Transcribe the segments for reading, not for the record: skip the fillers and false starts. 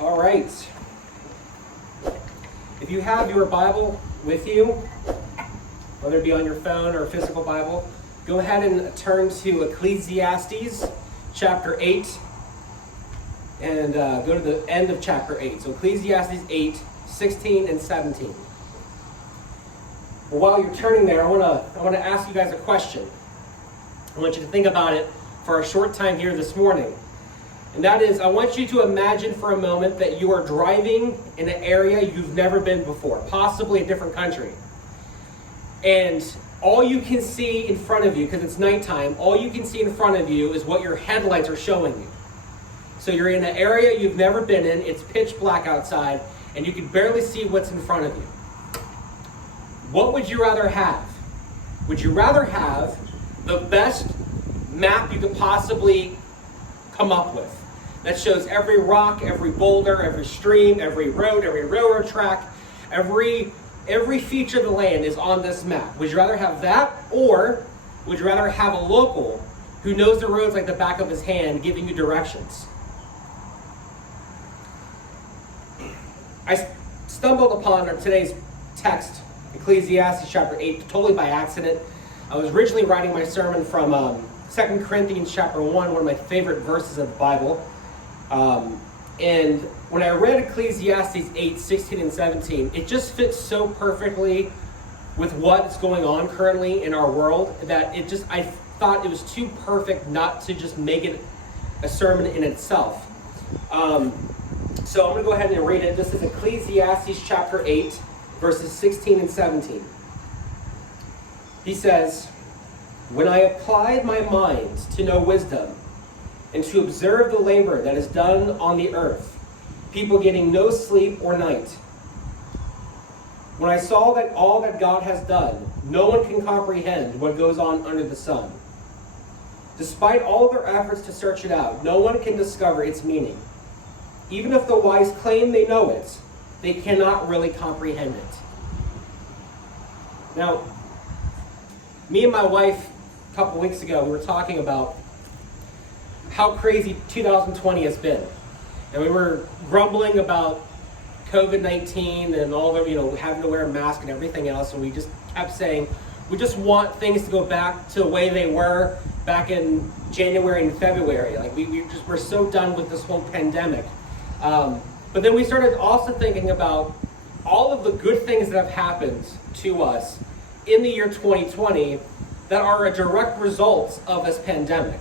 All right. If you have your Bible with you, whether it be on your phone or a physical Bible, go ahead and turn to Ecclesiastes chapter 8 and go to the end of chapter 8. So Ecclesiastes 8, 16 and 17. Well, while you're turning there, I want to ask you guys a question. I want you to think about it for a short time here this morning. And that is, I want you to imagine for a moment that you are driving in an area you've never been before, possibly a different country. And all you can see in front of you, because it's nighttime, all you can see in front of you is what your headlights are showing you. So you're in an area you've never been in, it's pitch black outside, and you can barely see what's in front of you. What would you rather have? Would you rather have the best map you could possibly come up with, that shows every rock, every boulder, every stream, every road, every railroad track, every feature of the land is on this map? Would you rather have that, or would you rather have a local who knows the roads like the back of his hand giving you directions? I stumbled upon today's text, Ecclesiastes chapter 8, totally by accident. I was originally writing my sermon from 2 Corinthians chapter 1, one of my favorite verses of the Bible. And when I read Ecclesiastes 8, 16 and 17, it just fits so perfectly with what's going on currently in our world that I thought it was too perfect not to just make it a sermon in itself. So I'm going to go ahead and read it. This is Ecclesiastes chapter 8, verses 16 and 17. He says, "When I applied my mind to know wisdom, and to observe the labor that is done on the earth, people getting no sleep or night. When I saw that all that God has done, no one can comprehend what goes on under the sun. Despite all their efforts to search it out, no one can discover its meaning. Even if the wise claim they know it, they cannot really comprehend it." Now, me and my wife, a couple weeks ago, we were talking about how crazy 2020 has been. And we were grumbling about COVID-19 and all of having to wear a mask and everything else. And we just kept saying, we just want things to go back to the way they were back in January and February. Like we're so done with this whole pandemic. But then we started also thinking about all of the good things that have happened to us in the year 2020 that are a direct result of this pandemic.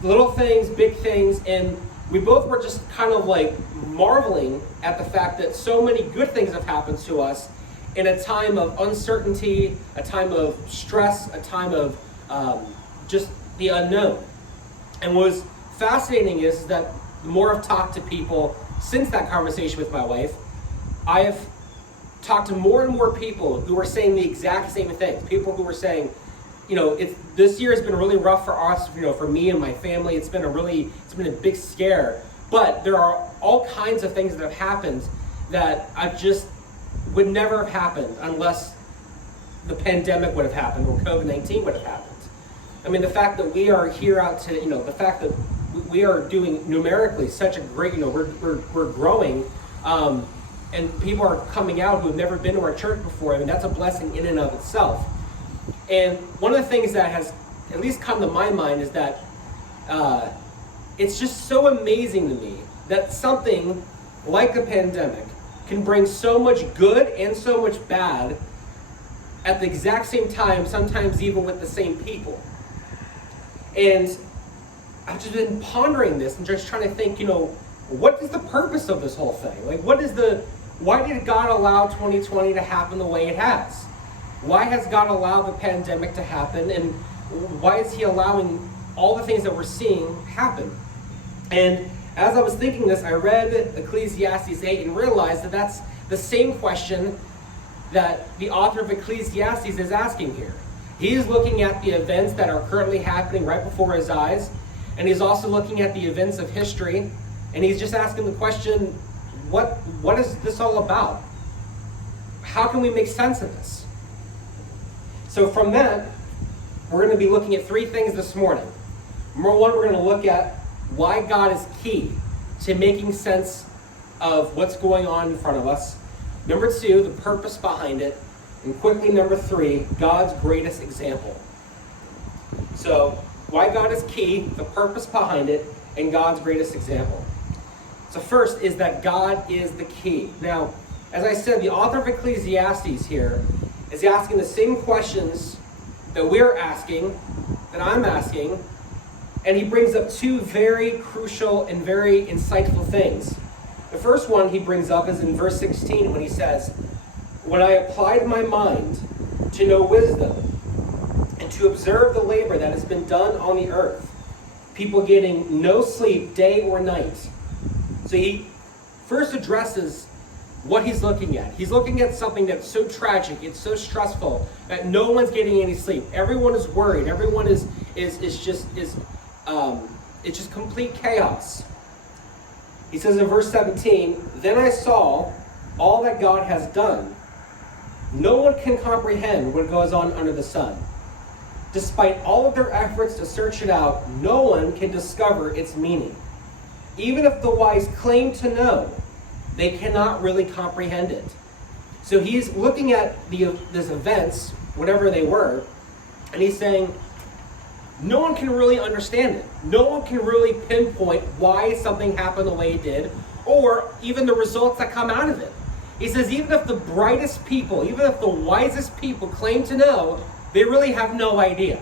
Little things, big things, and we both were just kind of like marveling at the fact that so many good things have happened to us in a time of uncertainty, a time of stress, a time of just the unknown. And what was fascinating is that the more I've talked to people since that conversation with my wife, I have talked to more and more people who are saying the exact same things. People who were saying, this year has been really rough for us, for me and my family. It's been a big scare. But there are all kinds of things that have happened that I just would never have happened unless the pandemic would have happened or COVID-19 would have happened. I mean, the fact that we are here out to, the fact that we are doing numerically such a great, we're growing, and people are coming out who have never been to our church before. I mean, that's a blessing in and of itself. And one of the things that has at least come to my mind is that it's just so amazing to me that something like a pandemic can bring so much good and so much bad at the exact same time, sometimes even with the same people. And I've just been pondering this and just trying to think, what is the purpose of this whole thing? Like, why did God allow 2020 to happen the way it has? Why has God allowed the pandemic to happen, and why is he allowing all the things that we're seeing happen? And as I was thinking this, I read Ecclesiastes 8 and realized that that's the same question that the author of Ecclesiastes is asking here. He is looking at the events that are currently happening right before his eyes, and he's also looking at the events of history, and he's just asking the question, what is this all about? How can we make sense of this? So from that, we're going to be looking at three things this morning. Number one, we're going to look at why God is key to making sense of what's going on in front of us. Number 2, the purpose behind it. And quickly, number 3, God's greatest example. So, why God is key, the purpose behind it, and God's greatest example. So first is that God is the key. Now, as I said, the author of Ecclesiastes here is asking the same questions that we're asking, that I'm asking, and he brings up 2 very crucial and very insightful things. The first one he brings up is in verse 16 when he says, "When I applied my mind to know wisdom and to observe the labor that has been done on the earth, people getting no sleep day or night." So he first addresses what he's looking at. He's looking at something that's so tragic, it's so stressful that no one's getting any sleep. Everyone is worried. Everyone is just complete chaos. He says in verse 17, "Then I saw all that God has done. No one can comprehend what goes on under the sun. Despite all of their efforts to search it out, no one can discover its meaning. Even if the wise claim to know, they cannot really comprehend it." So he's looking at these events, whatever they were, and he's saying, no one can really understand it. No one can really pinpoint why something happened the way it did, or even the results that come out of it. He says, even if the brightest people, even if the wisest people claim to know, they really have no idea.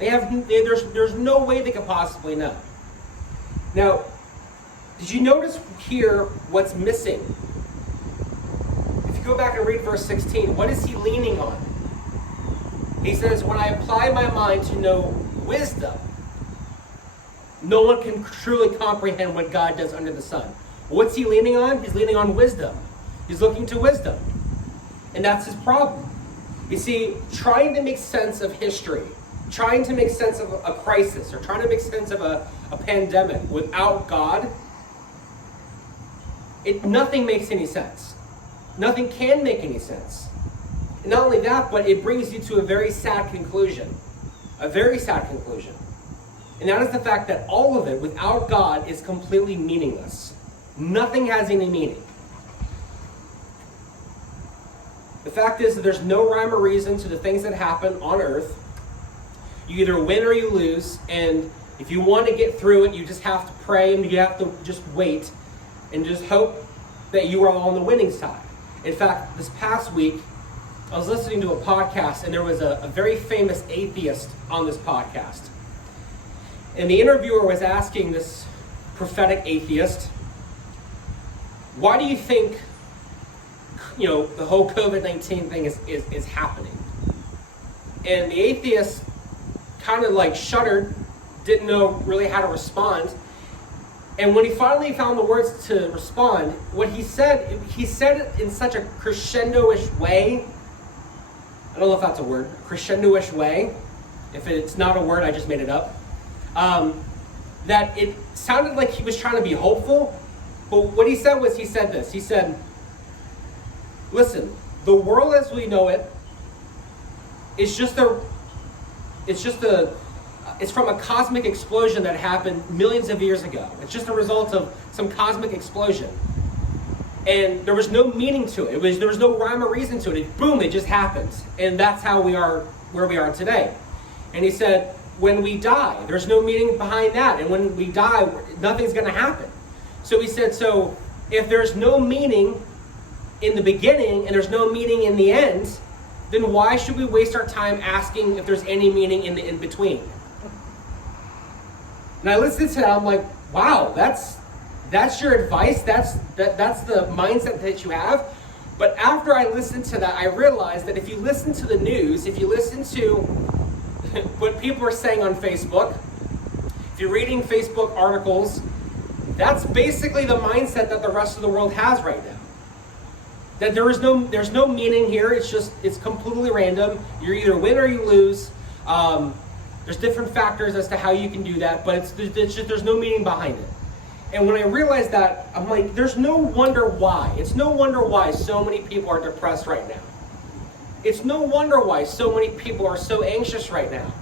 There's no way they could possibly know. Now, did you notice here what's missing? If you go back and read verse 16, what is he leaning on? He says, "When I apply my mind to know wisdom, no one can truly comprehend what God does under the sun." What's he leaning on? He's leaning on wisdom. He's looking to wisdom. And that's his problem. You see, trying to make sense of history, trying to make sense of a crisis, or trying to make sense of a pandemic without God, nothing makes any sense. Nothing can make any sense. And not only that, but it brings you to a very sad conclusion. A very sad conclusion. And that is the fact that all of it without God is completely meaningless. Nothing has any meaning. The fact is that there's no rhyme or reason to the things that happen on earth. You either win or you lose, and if you want to get through it, you just have to pray and you have to just wait and just hope that you are on the winning side. In fact, this past week, I was listening to a podcast, and there was a very famous atheist on this podcast. And the interviewer was asking this prophetic atheist, why do you think, the whole COVID-19 thing is happening? And the atheist kind of shuddered, didn't know really how to respond. And when he finally found the words to respond, what he said it in such a crescendo-ish way. I don't know if that's a word, crescendo-ish way. If it's not a word, I just made it up. That it sounded like he was trying to be hopeful, but what he said was, he said, listen, the world as we know it is it's from a cosmic explosion that happened millions of years ago. It's just a result of some cosmic explosion. And there was no meaning to it. There was no rhyme or reason to it. Boom, it just happened. And that's how we are where we are today. And he said, when we die, there's no meaning behind that. And when we die, nothing's going to happen. So he said, so if there's no meaning in the beginning and there's no meaning in the end, then why should we waste our time asking if there's any meaning in the in-between? And I listened to that, I'm like, wow, that's your advice? That's the mindset that you have? But after I listened to that, I realized that if you listen to the news, if you listen to what people are saying on Facebook, if you're reading Facebook articles, that's basically the mindset that the rest of the world has right now. That there's no meaning here. It's completely random. You either win or you lose. There's different factors as to how you can do that, but there's no meaning behind it. And when I realized that, I'm like, there's no wonder why. It's no wonder why so many people are depressed right now. It's no wonder why so many people are so anxious right now.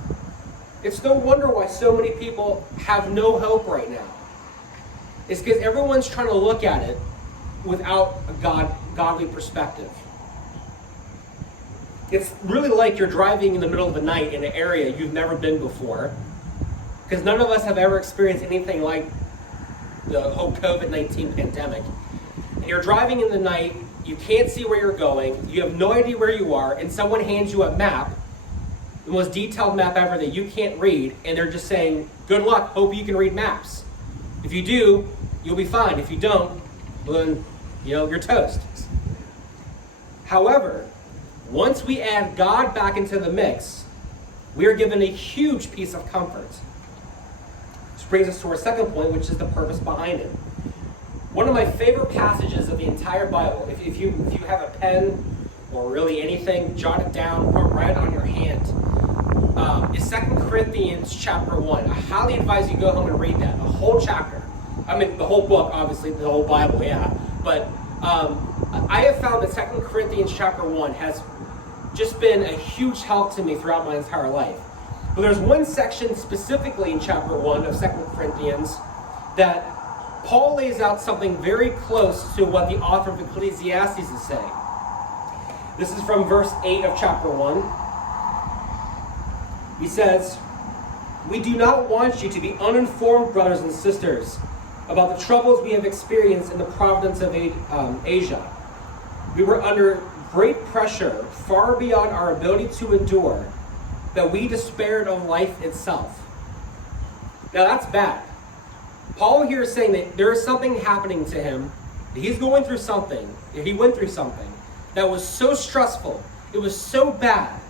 It's no wonder why so many people have no hope right now. It's because everyone's trying to look at it without a godly perspective. It's really like you're driving in the middle of the night in an area you've never been before, because none of us have ever experienced anything like the whole COVID-19 pandemic. And you're driving in the night, you can't see where you're going, you have no idea where you are, and someone hands you a map, the most detailed map ever that you can't read, and they're just saying, good luck, hope you can read maps. If you do, you'll be fine. If you don't, well then, you're toast. However, once we add God back into the mix, we are given a huge piece of comfort. This brings us to our second point, which is the purpose behind it. One of my favorite passages of the entire Bible, if you have a pen or really anything, jot it down or write it on your hand, is 2 Corinthians chapter 1. I highly advise you go home and read that, the whole chapter. I mean, the whole book, obviously, the whole Bible, yeah. But I have found that 2 Corinthians chapter 1 has just been a huge help to me throughout my entire life. But there's one section specifically in chapter 1 of 2 Corinthians that Paul lays out something very close to what the author of Ecclesiastes is saying. This is from verse 8 of chapter 1. He says, "We do not want you to be uninformed, brothers and sisters, about the troubles we have experienced in the province of Asia. We were under great pressure, far beyond our ability to endure, that we despaired of life itself." Now that's bad. Paul here is saying that there is something happening to him, that he's going through something, that he went through something that was so stressful, it was so bad,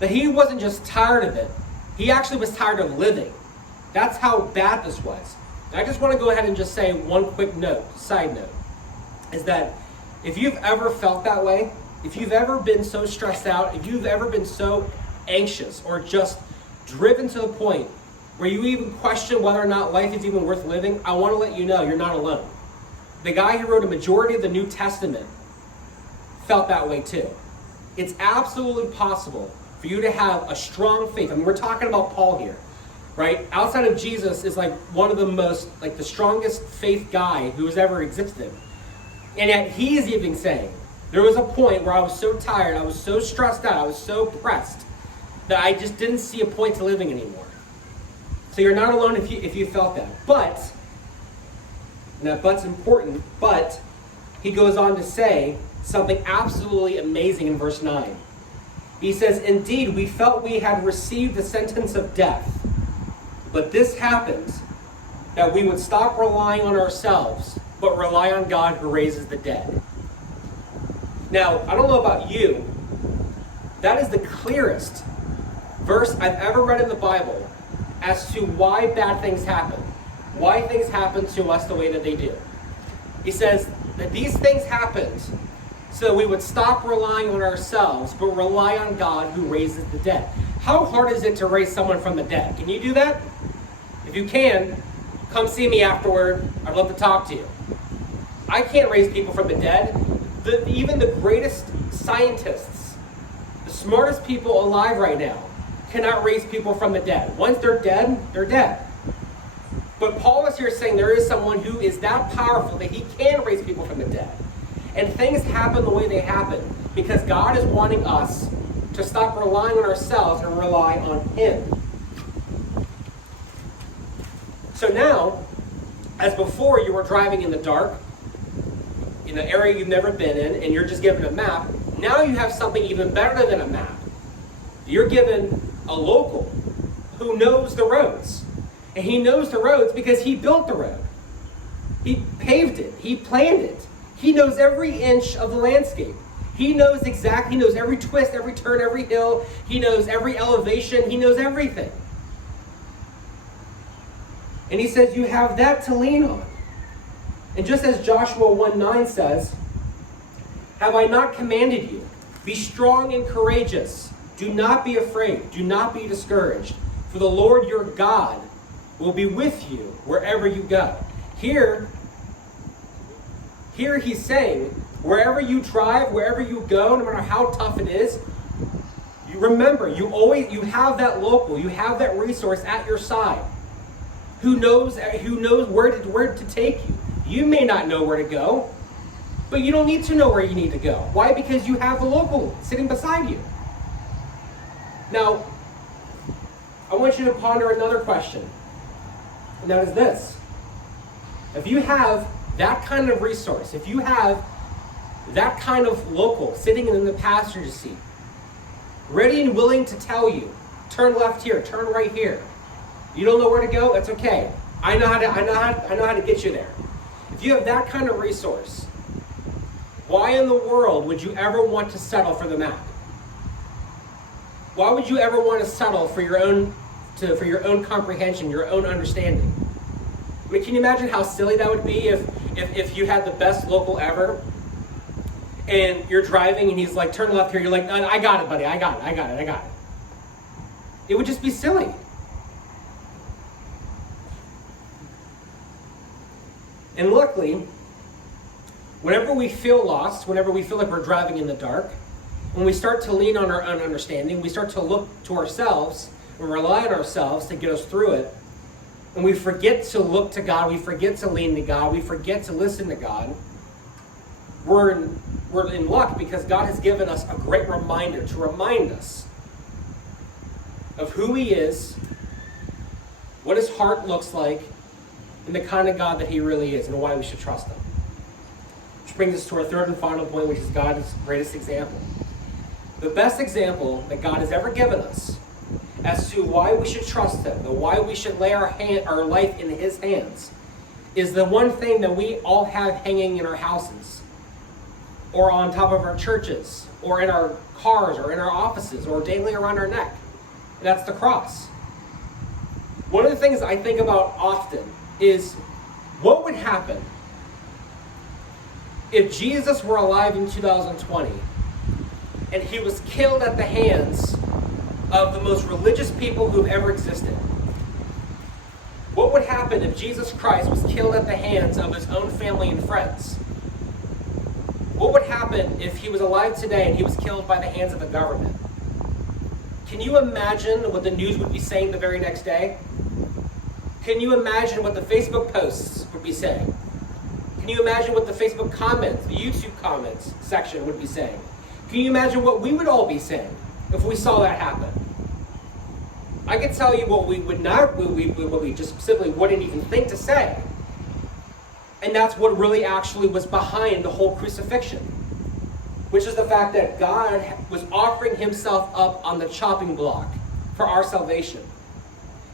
that he wasn't just tired of it, he actually was tired of living. That's how bad this was. And I just want to go ahead and just say one quick side note, is that if you've ever felt that way, if you've ever been so stressed out, if you've ever been so anxious or just driven to the point where you even question whether or not life is even worth living, I want to let you know you're not alone. The guy who wrote a majority of the New Testament felt that way too. It's absolutely possible for you to have a strong faith. I mean, we're talking about Paul here, right? Outside of Jesus is like one of the most, like the strongest faith guy who has ever existed. And yet he's even saying, there was a point where I was so tired, I was so stressed out, I was so pressed that I just didn't see a point to living anymore. So you're not alone if you felt that. But, and that but's important, but he goes on to say something absolutely amazing in verse 9. He says, "Indeed, we felt we had received the sentence of death, but this happened, that we would stop relying on ourselves, but rely on God who raises the dead." Now, I don't know about you, that is the clearest verse I've ever read in the Bible as to why bad things happen, why things happen to us the way that they do. He says that these things happened so we would stop relying on ourselves, but rely on God who raises the dead. How hard is it to raise someone from the dead? Can you do that? If you can, come see me afterward. I'd love to talk to you. I can't raise people from the dead. Even the greatest scientists, the smartest people alive right now, cannot raise people from the dead. Once they're dead, they're dead. But Paul is here saying there is someone who is that powerful that he can raise people from the dead. And things happen the way they happen because God is wanting us to stop relying on ourselves and rely on him. So now, as before you were driving in the dark, in an area you've never been in, and you're just given a map, now you have something even better than a map. You're given a local who knows the roads. And he knows the roads because he built the road. He paved it. He planned it. He knows every inch of the landscape. He knows every twist, every turn, every hill. He knows every elevation. He knows everything. And he says, you have that to lean on. And just as Joshua 1:9 says, have I not commanded you? Be strong and courageous. Do not be afraid. Do not be discouraged. For the Lord your God will be with you wherever you go. Here he's saying, wherever you drive, wherever you go, no matter how tough it is, you remember, you have that local, you have that resource at your side who knows where to take you. You may not know where to go, but you don't need to know where you need to go. Why? Because you have the local sitting beside you. Now, I want you to ponder another question, and that is this. If you have that kind of resource, if you have that kind of local sitting in the passenger seat, ready and willing to tell you, turn left here, turn right here. You don't know where to go? That's okay. I know how to get you there. If you have that kind of resource, why in the world would you ever want to settle for the map? Why would you ever want to settle for your own comprehension, your own understanding? I mean, can you imagine how silly that would be if you had the best local ever, and you're driving and he's like, turn left here, you're like, no, I got it, buddy, I got it. It would just be silly. And luckily, whenever we feel lost, whenever we feel like we're driving in the dark, when we start to lean on our own understanding, we start to look to ourselves and rely on ourselves to get us through it, and we forget to look to God, we forget to lean to God, we forget to listen to God, we're in luck, because God has given us a great reminder to remind us of who He is, what His heart looks like, and the kind of God that He really is, and why we should trust Him. Which brings us to our third and final point, which is God's greatest example. The best example that God has ever given us as to why we should trust Him, and why we should lay our life in His hands, is the one thing that we all have hanging in our houses, or on top of our churches, or in our cars, or in our offices, or dangling around our neck. And that's the cross. One of the things I think about often is, what would happen if Jesus were alive in 2020 and He was killed at the hands of the most religious people who've ever existed? What would happen if Jesus Christ was killed at the hands of His own family and friends? What would happen if He was alive today and He was killed by the hands of the government? Can you imagine what the news would be saying the very next day? Can you imagine what the Facebook posts would be saying? Can you imagine what the Facebook comments, the YouTube comments section would be saying? Can you imagine what we would all be saying if we saw that happen? I can tell you what we would not, what we just simply wouldn't even think to say. And that's what really actually was behind the whole crucifixion, which is the fact that God was offering Himself up on the chopping block for our salvation.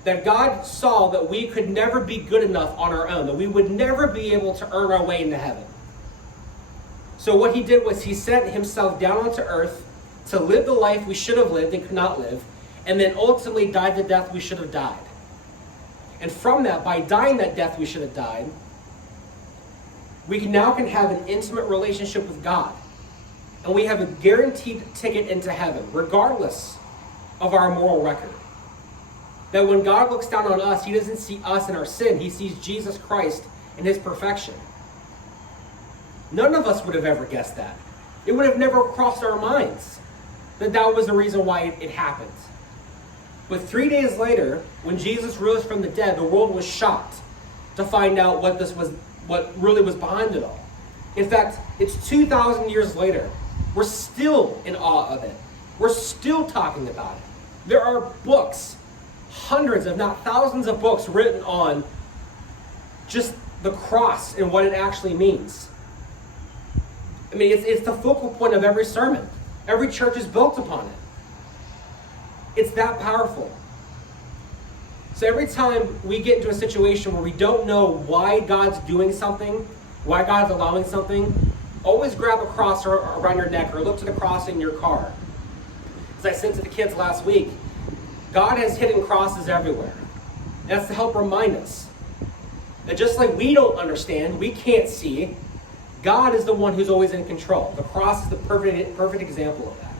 That God saw that we could never be good enough on our own, that we would never be able to earn our way into heaven. So what He did was He sent Himself down onto earth to live the life we should have lived and could not live, and then ultimately died the death we should have died. And from that, by dying that death we should have died, we now can have an intimate relationship with God. And we have a guaranteed ticket into heaven, regardless of our moral record. That when God looks down on us, He doesn't see us in our sin. He sees Jesus Christ in His perfection. None of us would have ever guessed that. It would have never crossed our minds that was the reason why it happened. But 3 days later, when Jesus rose from the dead, the world was shocked to find out what really was behind it all. In fact, it's 2,000 years later. We're still in awe of it. We're still talking about it. There are books, hundreds, if not thousands of books written on just the cross and what it actually means. I mean, it's the focal point of every sermon. Every church is built upon it. It's that powerful. So every time we get into a situation where we don't know why God's doing something, why God's allowing something, always grab a cross around your neck or look to the cross in your car. As I said to the kids last week, God has hidden crosses everywhere. And that's to help remind us that just like we don't understand, we can't see, God is the one who's always in control. The cross is the perfect example of that.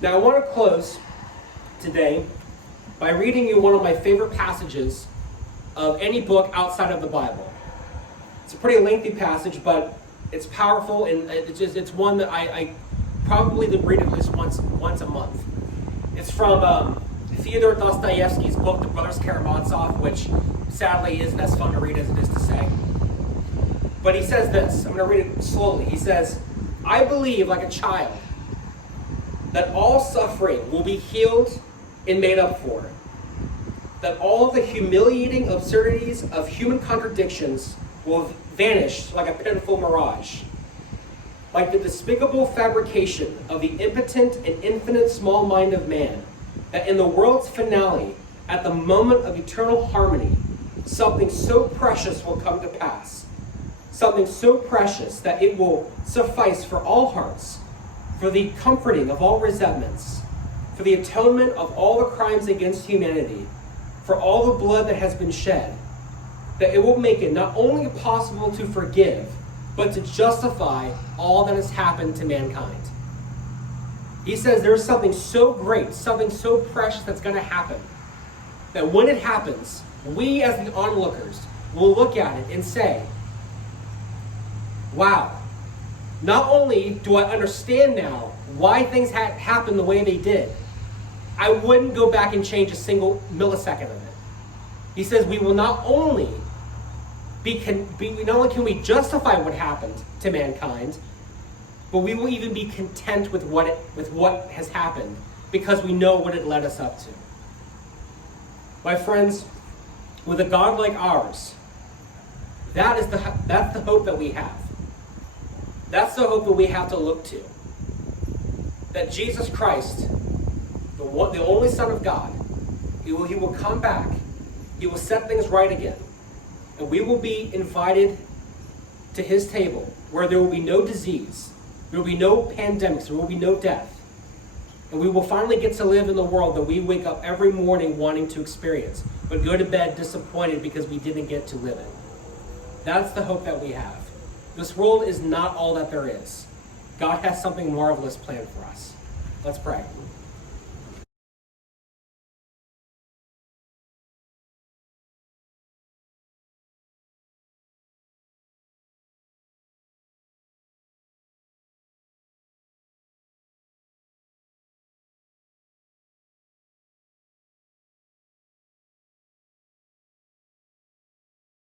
Now I want to close today by reading you one of my favorite passages of any book outside of the Bible. It's a pretty lengthy passage, but it's powerful, and it's one that I probably read at least once a month. It's from Fyodor Dostoevsky's book, The Brothers Karamazov, which sadly isn't as fun to read as it is to say. But he says this, I'm going to read it slowly. He says, I believe, like a child, that all suffering will be healed and made up for. That all of the humiliating absurdities of human contradictions will vanish like a pitiful mirage. Like the despicable fabrication of the impotent and infinite small mind of man, that in the world's finale, at the moment of eternal harmony, something so precious will come to pass. Something so precious that it will suffice for all hearts, for the comforting of all resentments, for the atonement of all the crimes against humanity, for all the blood that has been shed, that it will make it not only possible to forgive, but to justify all that has happened to mankind. He says there's something so great, something so precious that's going to happen, that when it happens, we as the onlookers will look at it and say, wow, not only do I understand now why things happened the way they did, I wouldn't go back and change a single millisecond of it. He says we will not only can we justify what happened to mankind, but we will even be content with what has happened because we know what it led us up to. My friends, with a God like ours, that's the hope that we have. That's the hope that we have to look to. That Jesus Christ, the only Son of God, he will come back. He will set things right again. And we will be invited to his table where there will be no disease, there will be no pandemics, there will be no death. And we will finally get to live in the world that we wake up every morning wanting to experience, but go to bed disappointed because we didn't get to live it. That's the hope that we have. This world is not all that there is. God has something marvelous planned for us. Let's pray.